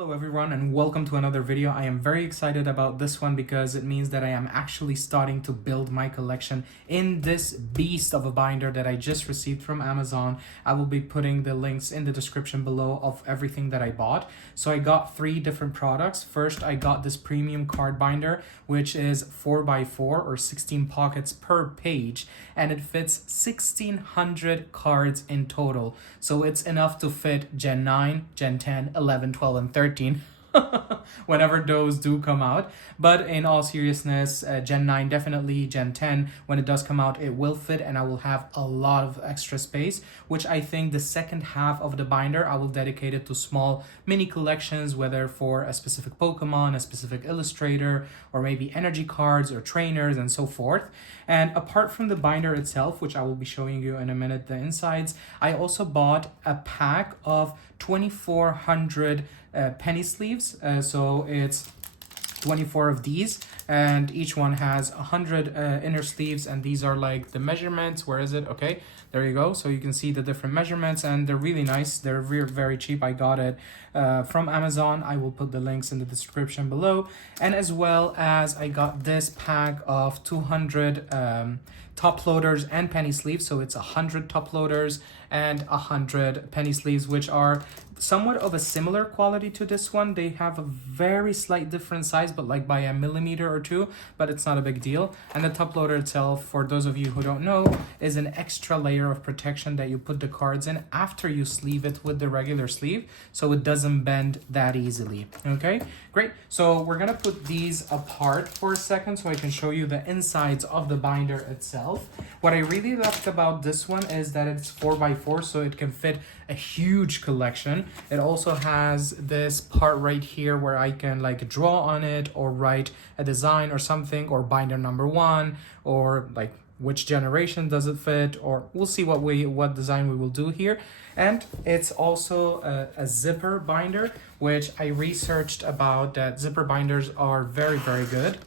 Hello everyone and welcome to another video. I am very excited about this one because it means that I am actually starting to build my collection in this beast of a binder that I just received from Amazon. I will be putting the links in the description below of everything that I bought. So I got 3 different products. First, I got this premium card binder, which is 4x4 or 16 pockets per page, and it fits 1600 cards in total. So it's enough to fit Gen 9, Gen 10, 11, 12, and 13 whenever those do come out. But in all seriousness, Gen 9 definitely, Gen 10 when it does come out, it will fit, and I will have a lot of extra space, which I think the second half of the binder I will dedicate it to small mini collections, whether for a specific Pokemon, a specific illustrator, or maybe energy cards or trainers and so forth. And apart from the binder itself, which I will be showing you in a minute, the insides, I also bought a pack of 2400 penny sleeves. So it's 24 of these, and each one has 100 inner sleeves, and these are like the measurements. Where is it? Okay, there you go. So you can see the different measurements, and they're really nice. They're very cheap. I got it from Amazon. I will put the links in the description below. And as well as I got this pack of 200 top loaders and penny sleeves. So it's 100 top loaders and 100 penny sleeves, which are somewhat of a similar quality to this one. They have a very slight different size, but like by a millimeter or two, but it's not a big deal. And the top loader itself, for those of you who don't know, is an extra layer of protection that you put the cards in after you sleeve it with the regular sleeve, so it doesn't bend that easily. Okay, great. So we're gonna put these apart for a second so I can show you the insides of the binder itself. What I really loved about this one is that it's 4x4, so it can fit a huge collection. It also has this part right here where I can like draw on it or write a design or something, or binder number 1, or like which generation does it fit, or we'll see what design we will do here. And it's also a zipper binder, which I researched about, that zipper binders are very good.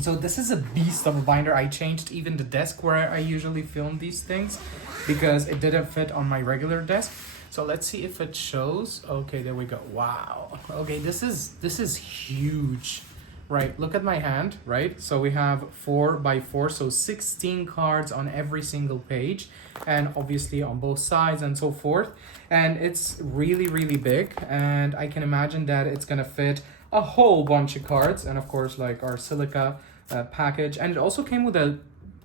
So this is a beast of a binder. I changed even the desk where I usually film these things because it didn't fit on my regular desk. So let's see if it shows. Okay, there we go. Wow. Okay, this is huge. Right, look at my hand, right? So we have 4x4, so 16 cards on every single page, and obviously on both sides and so forth. And it's really big, and I can imagine that it's gonna fit a whole bunch of cards, and of course like our silica package. And it also came with a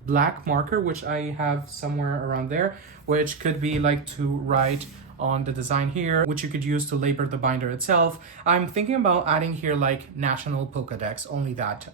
black marker, which I have somewhere around there, which could be like to write on the design here, which you could use to label the binder itself. I'm thinking about adding here like National Pokédex, only that,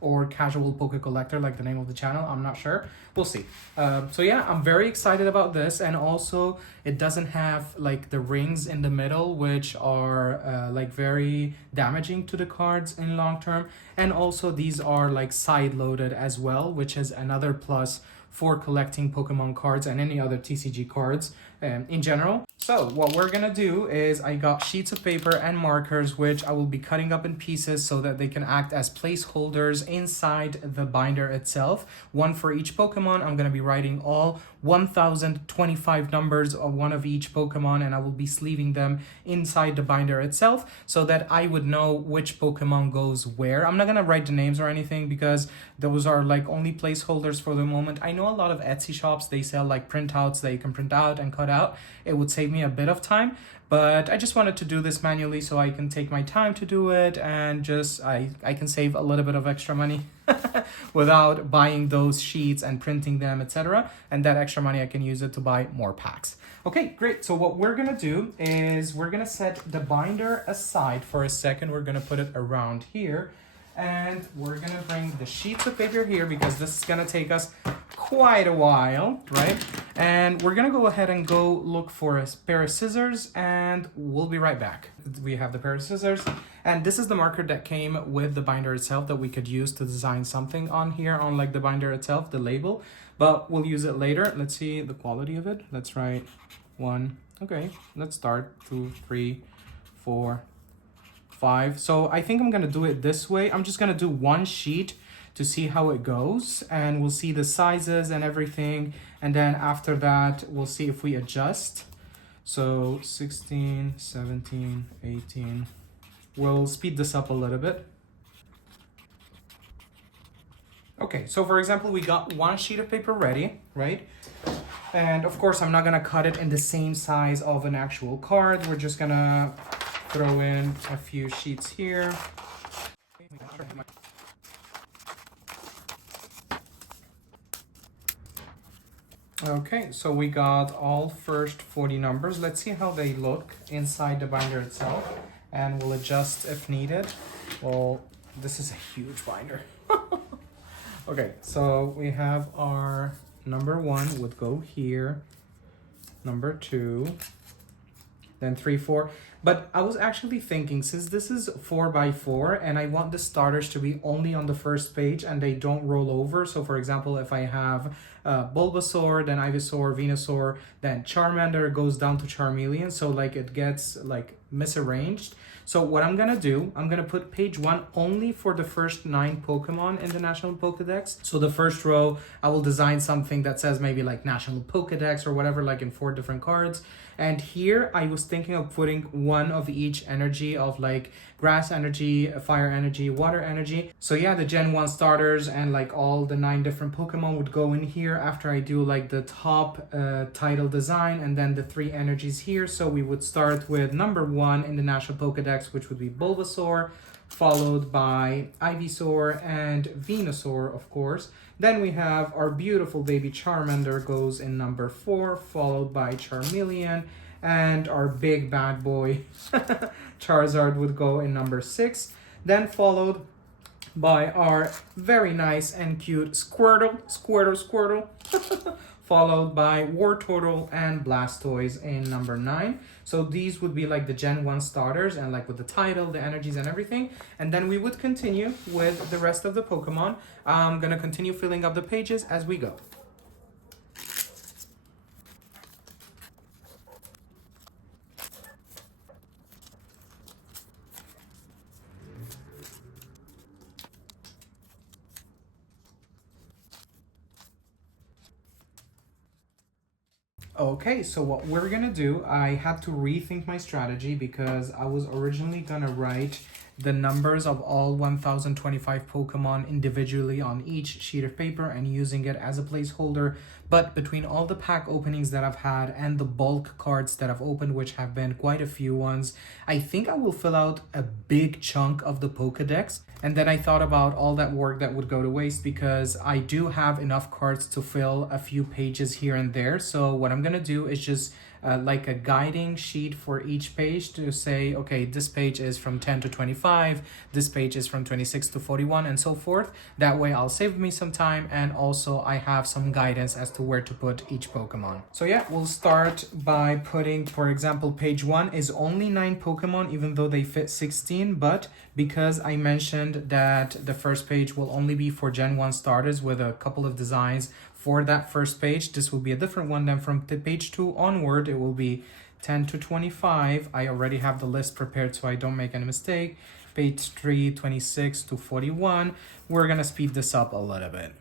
or Casual Poke Collector, like the name of the channel. I'm not sure, we'll see. So yeah, I'm very excited about this. And also it doesn't have like the rings in the middle, which are like very damaging to the cards in long term. And also these are like side loaded as well, which is another plus for collecting Pokemon cards and any other TCG cards in general. So what we're gonna do is I got sheets of paper and markers, which I will be cutting up in pieces so that they can act as placeholders inside the binder itself. One for each Pokemon. I'm gonna be writing all 1025 numbers of one of each Pokemon, and I will be sleeving them inside the binder itself so that I would know which Pokemon goes where. I'm not gonna write the names or anything because those are like only placeholders for the moment. I know a lot of Etsy shops, they sell like printouts that you can print out and cut out. It would save me a bit of time, but I just wanted to do this manually so I can take my time to do it, and just I can save a little bit of extra money without buying those sheets and printing them, etc. And that extra money I can use it to buy more packs. Okay, great. So what we're gonna do is we're gonna set the binder aside for a second. We're gonna put it around here, and we're gonna bring the sheets of paper here because this is gonna take us quite a while, right? And we're gonna go ahead and go look for a pair of scissors, and we'll be right back. We have the pair of scissors, and this is the marker that came with the binder itself that we could use to design something on here, on like the binder itself, the label, but we'll use it later. Let's see the quality of it. Let's write 1. Okay, let's start 2, 3, 4, 5. So I think I'm gonna do it this way. I'm just gonna do one sheet to see how it goes, and we'll see the sizes and everything, and then after that we'll see if we adjust. So 16, 17, 18, We'll speed this up a little bit. Okay, so for example, we got one sheet of paper ready, right? And of course, I'm not gonna cut it in the same size of an actual card. We're just gonna throw in a few sheets here. Okay, so we got all first 40 numbers. Let's see how they look inside the binder itself, and we'll adjust if needed. Well, this is a huge binder. Okay, so we have our number 1 would go here, number 2, then 3, 4. But I was actually thinking, since this is 4x4 and I want the starters to be only on the first page and they don't roll over. So for example, if I have Bulbasaur, then Ivysaur, Venusaur, then Charmander goes down to Charmeleon. So like it gets like misarranged. So what I'm gonna do, I'm gonna put page 1 only for the first 9 Pokemon in the National Pokédex. So the first row, I will design something that says maybe like National Pokédex or whatever, like in 4 different cards. And here I was thinking of putting one of each energy of like grass energy, fire energy, water energy. So yeah, the Gen 1 starters and like all the 9 different Pokemon would go in here after I do like the top title design and then the 3 energies here. So we would start with number 1 in the National Pokédex, which would be Bulbasaur, followed by Ivysaur and Venusaur, of course. Then we have our beautiful baby Charmander goes in number 4, followed by Charmeleon, and our big bad boy Charizard would go in number 6, then followed by our very nice and cute Squirtle, followed by Wartortle and Blastoise in number 9. So these would be like the Gen 1 starters and like with the title, the energies and everything. And then we would continue with the rest of the Pokemon. I'm gonna continue filling up the pages as we go. Okay, so what we're gonna do, I had to rethink my strategy because I was originally gonna write the numbers of all 1025 Pokemon individually on each sheet of paper and using it as a placeholder. But between all the pack openings that I've had and the bulk cards that I've opened, which have been quite a few ones, I think I will fill out a big chunk of the Pokédex. And then I thought about all that work that would go to waste because I do have enough cards to fill a few pages here and there. So what I'm gonna do is just like a guiding sheet for each page to say, okay, this page is from 10 to 25, this page is from 26 to 41, and so forth. That way I'll save me some time, and also I have some guidance as to where to put each Pokemon. So yeah, we'll start by putting, for example, page 1 is only 9 Pokemon, even though they fit 16, but because I mentioned that the first page will only be for Gen 1 starters with a couple of designs for that first page, this will be a different one. Then from page 2 onward, it will be 10 to 25. I already have the list prepared so I don't make any mistake. Page 3, 26 to 41. We're gonna speed this up a little bit.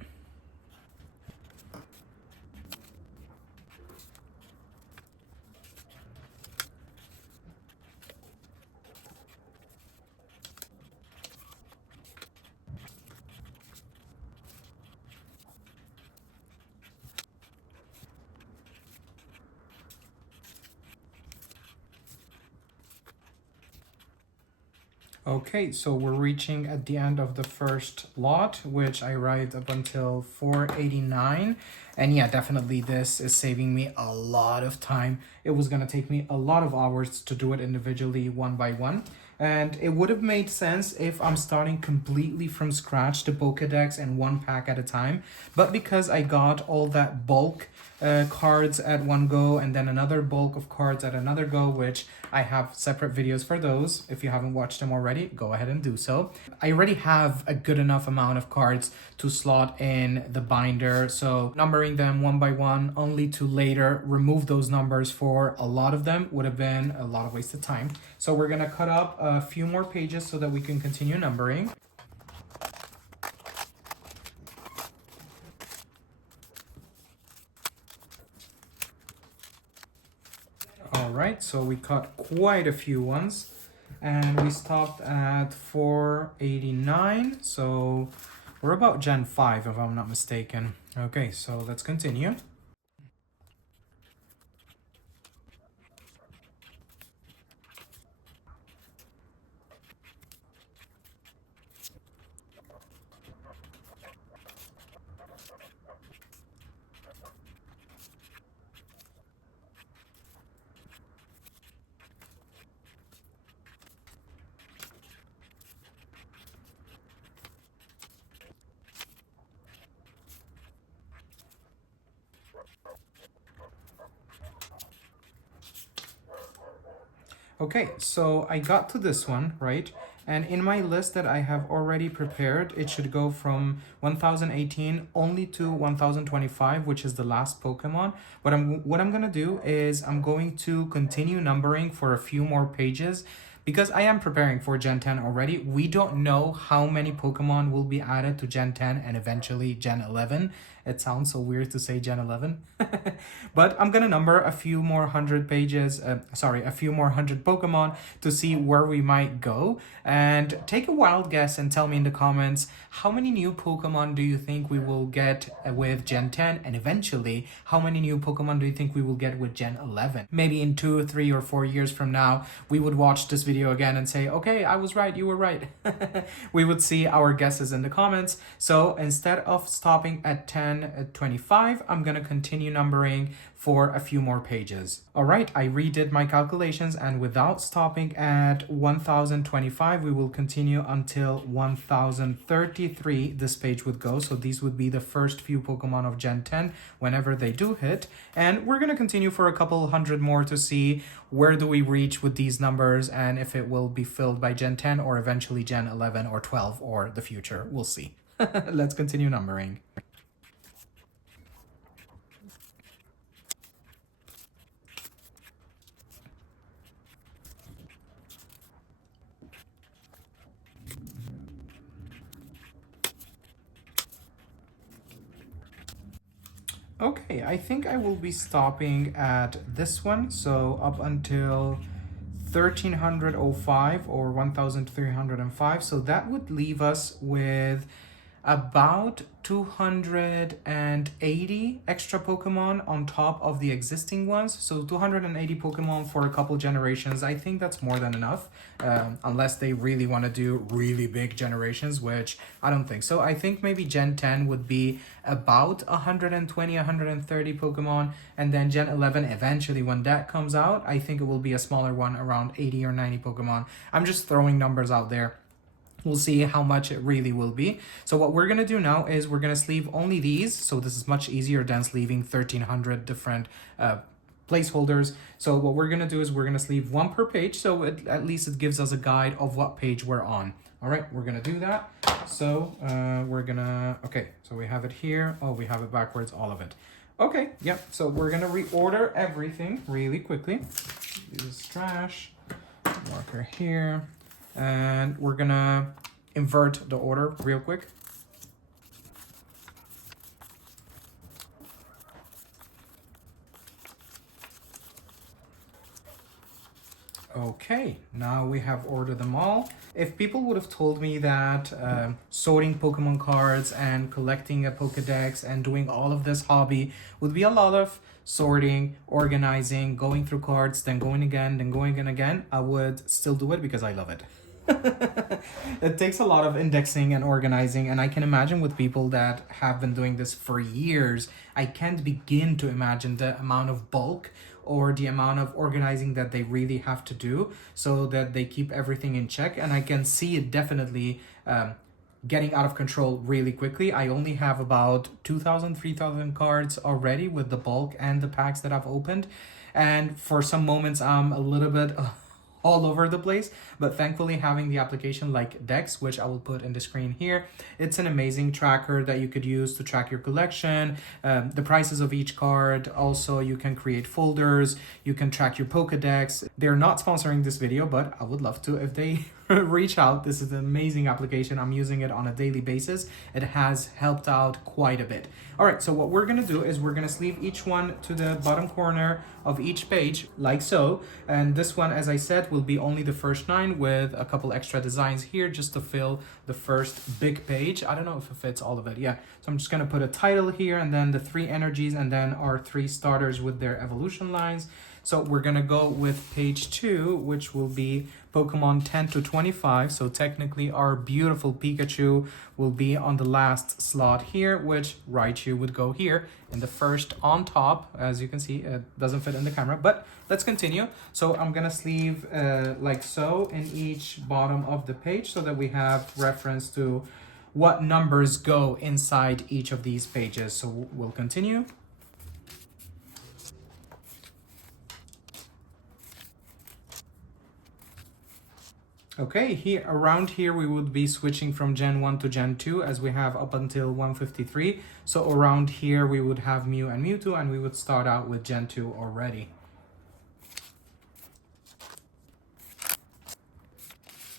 Okay, so we're reaching at the end of the first lot, which I write up until 489. And yeah, definitely this is saving me a lot of time. It was gonna take me a lot of hours to do it individually, one by one. And it would have made sense if I'm starting completely from scratch the Pokédex in one pack at a time. But because I got all that bulk cards at one go and then another bulk of cards at another go, which I have separate videos for those. If you haven't watched them already, go ahead and do so. I already have a good enough amount of cards to slot in the binder, so numbering them one by one only to later remove those numbers for a lot of them would have been a lot of wasted time. So we're gonna cut up a few more pages so that we can continue numbering. All right, so we cut quite a few ones. and we stopped at 489. So we're about Gen 5 if I'm not mistaken. Okay, so let's continue. Okay, so I got to this one, right? And in my list that I have already prepared, it should go from 1018 only to 1025, which is the last Pokemon. What I'm gonna do is I'm going to continue numbering for a few more pages because I am preparing for Gen 10 already. We don't know how many Pokemon will be added to Gen 10 and eventually Gen 11. It sounds so weird to say Gen 11. But I'm gonna number a few more hundred pages, a few more hundred Pokemon to see where we might go. And take a wild guess and tell me in the comments, how many new Pokemon do you think we will get with Gen 10? And eventually, how many new Pokemon do you think we will get with Gen 11? Maybe in 2, 3, or 4 years from now, we would watch this video again and say, okay, I was right, you were right. We would see our guesses in the comments. So instead of stopping at 1025, I'm gonna continue numbering for a few more pages. All right, I redid my calculations, and without stopping at 1025, we will continue until 1033 this page would go. So these would be the first few Pokemon of Gen 10 whenever they do hit. And we're gonna continue for a couple hundred more to see where do we reach with these numbers and if it will be filled by Gen 10 or eventually Gen 11 or 12 or the future. We'll see. Let's continue numbering. Okay, I think I will be stopping at this one. So up until 1305 or 1305. So that would leave us with about 280 extra Pokemon on top of the existing ones. So 280 Pokemon for a couple generations. I think that's more than enough, unless they really want to do really big generations, which I don't think so. I think maybe Gen 10 would be about 120, 130 Pokemon, and then Gen 11 eventually, when that comes out, I think it will be a smaller one, around 80 or 90 Pokemon. I'm just throwing numbers out there. We'll see how much it really will be. So what we're gonna do now is we're gonna sleeve only these. So this is much easier than sleeving 1300 different placeholders. So what we're gonna do is we're gonna sleeve one per page. So at least it gives us a guide of what page we're on. All right, we're gonna do that. So okay, so we have it here. Oh, we have it backwards, all of it. Okay, yep, so we're gonna reorder everything really quickly. This is trash, marker here. And we're gonna invert the order real quick. Okay, now we have ordered them all. If people would have told me that sorting Pokemon cards and collecting a Pokédex and doing all of this hobby would be a lot of sorting, organizing, going through cards, then going again, I would still do it because I love it. It takes a lot of indexing and organizing, and I can imagine with people that have been doing this for years, I can't begin to imagine the amount of bulk or the amount of organizing that they really have to do so that they keep everything in check. And I can see it definitely getting out of control really quickly. I only have about 2,000, 3,000 cards already with the bulk and the packs that I've opened. And for some moments, I'm a little bit all over the place, but thankfully having the application like Dex, which I will put in the screen here, it's an amazing tracker that you could use to track your collection, the prices of each card. Also, you can create folders, you can track your Pokédex. They're not sponsoring this video, but I would love to if they reach out. This is an amazing application. I'm using it on a daily basis. It has helped out quite a bit. All right, so what we're gonna do is we're gonna sleeve each one to the bottom corner of each page, like so. And this one, as I said, will be only the first 9 with a couple extra designs here just to fill the first big page. I don't know if it fits all of it. Yeah, so I'm just gonna put a title here and then the 3 energies and then our 3 starters with their evolution lines. So we're gonna go with page 2, which will be Pokemon 10 to 25. So technically our beautiful Pikachu will be on the last slot here, which Raichu would go here in the first on top. As you can see, it doesn't fit in the camera, but let's continue. So I'm gonna sleeve like so in each bottom of the page so that we have reference to what numbers go inside each of these pages. So we'll continue. Okay, here around here we would be switching from Gen 1 to Gen 2 as we have up until 153. So around here we would have Mew and Mewtwo and we would start out with Gen 2 already.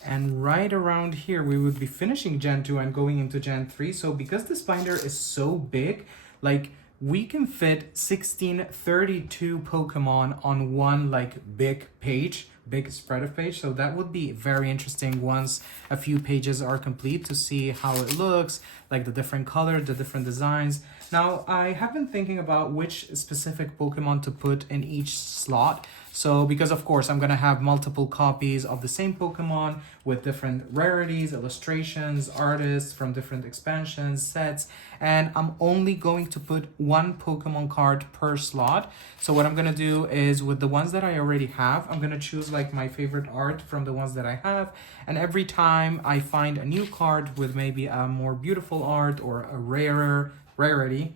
And right around here we would be finishing Gen 2 and going into Gen 3. So because this binder is so big, like we can fit 1632 Pokemon on one like big page, big spread of page. So that would be very interesting once a few pages are complete to see how it looks, like the different colors, the different designs. Now I have been thinking about which specific Pokemon to put in each slot. So because of course I'm gonna have multiple copies of the same Pokemon with different rarities, illustrations, artists from different expansions, sets, and I'm only going to put 1 Pokemon card per slot. So what I'm gonna do is with the ones that I already have, I'm gonna choose like my favorite art from the ones that I have, and every time I find a new card with maybe a more beautiful art or a rarity,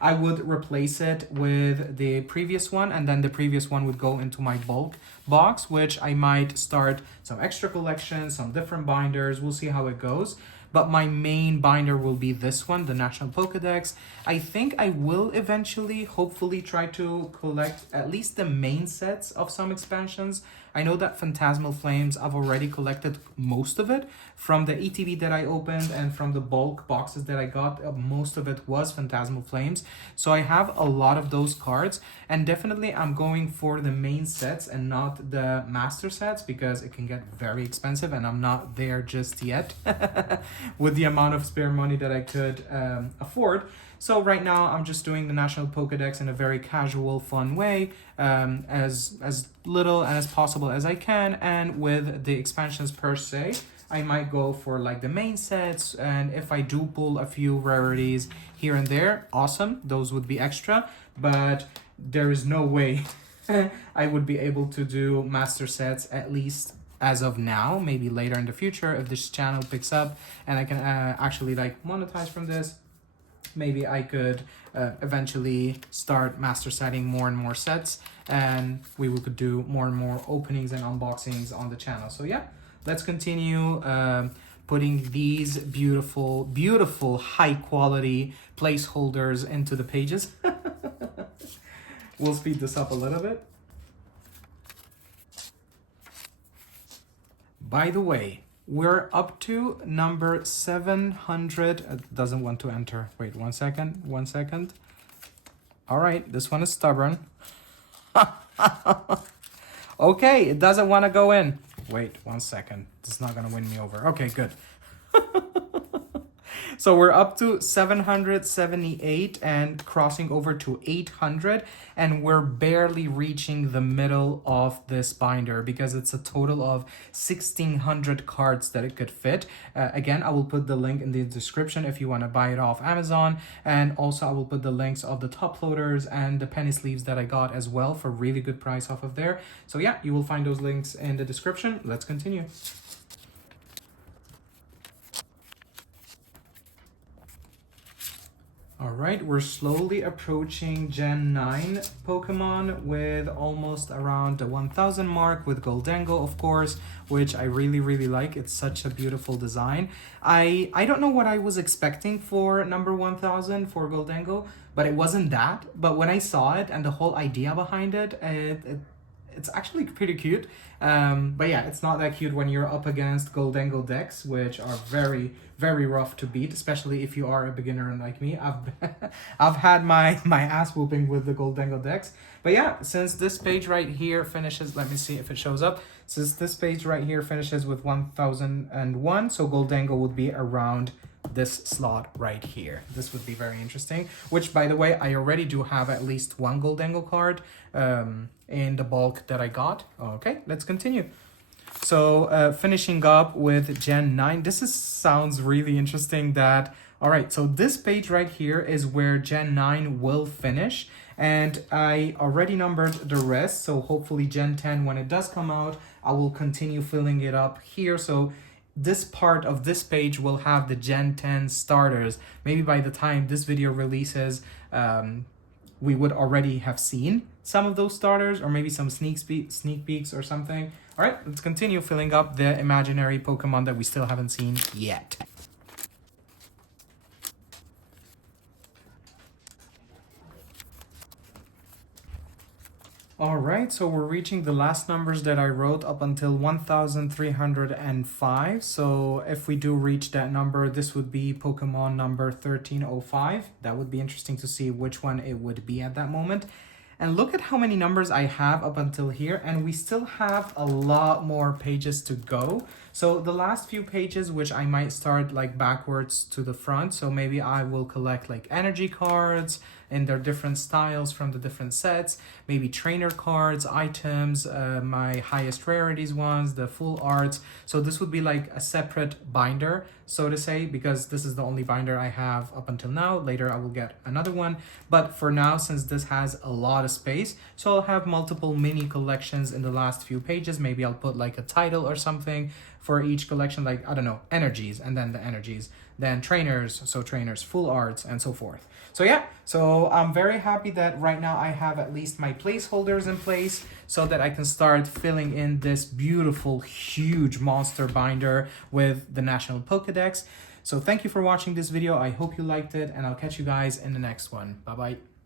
I would replace it with the previous one, and then the previous one would go into my bulk box, which I might start some extra collections, some different binders. We'll see how it goes. But my main binder will be this one, the National Pokédex. I think I will eventually, hopefully, try to collect at least the main sets of some expansions. I know that Phantasmal Flames, I've already collected most of it from the ETB that I opened and from the bulk boxes that I got. Most of it was Phantasmal Flames. So I have a lot of those cards, and definitely I'm going for the main sets and not the master sets because it can get very expensive and I'm not there just yet with the amount of spare money that I could afford. So right now I'm just doing the National Pokédex in a very casual, fun way, as little and as possible as I can. And with the expansions per se, I might go for like the main sets. And if I do pull a few rarities here and there, awesome, those would be extra. But there is no way I would be able to do master sets, at least as of now. Maybe later in the future if this channel picks up and I can actually like monetize from this. Maybe I could eventually start master setting more and more sets, and we could do more and more openings and unboxings on the channel. So yeah, let's continue putting these beautiful, beautiful high quality placeholders into the pages. We'll speed this up a little bit. By the way, we're up to number 700. It doesn't want to enter. Wait, 1 second. 1 second. All right, this one is stubborn. Okay, it doesn't want to go in. Wait, 1 second. It's not going to win me over. Okay, good. So we're up to 778 and crossing over to 800, and we're barely reaching the middle of this binder because it's a total of 1600 cards that it could fit. Again, I will put the link in the description if you want to buy it off Amazon, and also I will put the links of the Toploaders and the penny sleeves that I got as well for really good price off of there. So yeah, you will find those links in the description. Let's continue. All right, we're slowly approaching Gen 9 Pokemon with almost around the 1000 mark with Goldengo, of course, which I really, really like. It's such a beautiful design. I don't know what I was expecting for number 1000 for Goldengo, but it wasn't that. But when I saw it and the whole idea behind it, it's actually pretty cute. But yeah, it's not that cute when you're up against Goldengo decks, which are very, very rough to beat, especially if you are a beginner like me. I've had my ass whooping with the Goldengo decks. But yeah, since this page right here finishes, let me see if it shows up. Since this page right here finishes with 1001, so Goldengo would be around this slot right here. This would be very interesting, which by the way, I already do have at least one Goldengo card in the bulk that I got. Okay, let's continue. So finishing up with Gen 9, sounds really interesting that, all right, so this page right here is where Gen 9 will finish, and I already numbered the rest, so hopefully Gen 10, when it does come out, I will continue filling it up here. So this part of this page will have the Gen 10 starters. Maybe by the time this video releases, we would already have seen some of those starters, or maybe some sneak peeks or something. All right, let's continue filling up the imaginary Pokemon that we still haven't seen yet. Alright, so we're reaching the last numbers that I wrote up until 1305. So if we do reach that number, this would be Pokemon number 1305. That would be interesting to see which one it would be at that moment. And look at how many numbers I have up until here, and we still have a lot more pages to go. So the last few pages, which I might start like backwards to the front, so maybe I will collect like energy cards in their different styles from the different sets, maybe trainer cards, items, my highest rarities ones, the full arts. So this would be like a separate binder, so to say, because this is the only binder I have up until now. Later I will get another one, but for now, since this has a lot of space, so I'll have multiple mini collections in the last few pages. Maybe I'll put like a title or something for each collection, like, I don't know, energies, and then the energies, then trainers, so trainers, full arts, and so forth. So yeah, so I'm very happy that right now I have at least my placeholders in place so that I can start filling in this beautiful, huge monster binder with the National Pokédex. So thank you for watching this video. I hope you liked it, and I'll catch you guys in the next one. Bye-bye.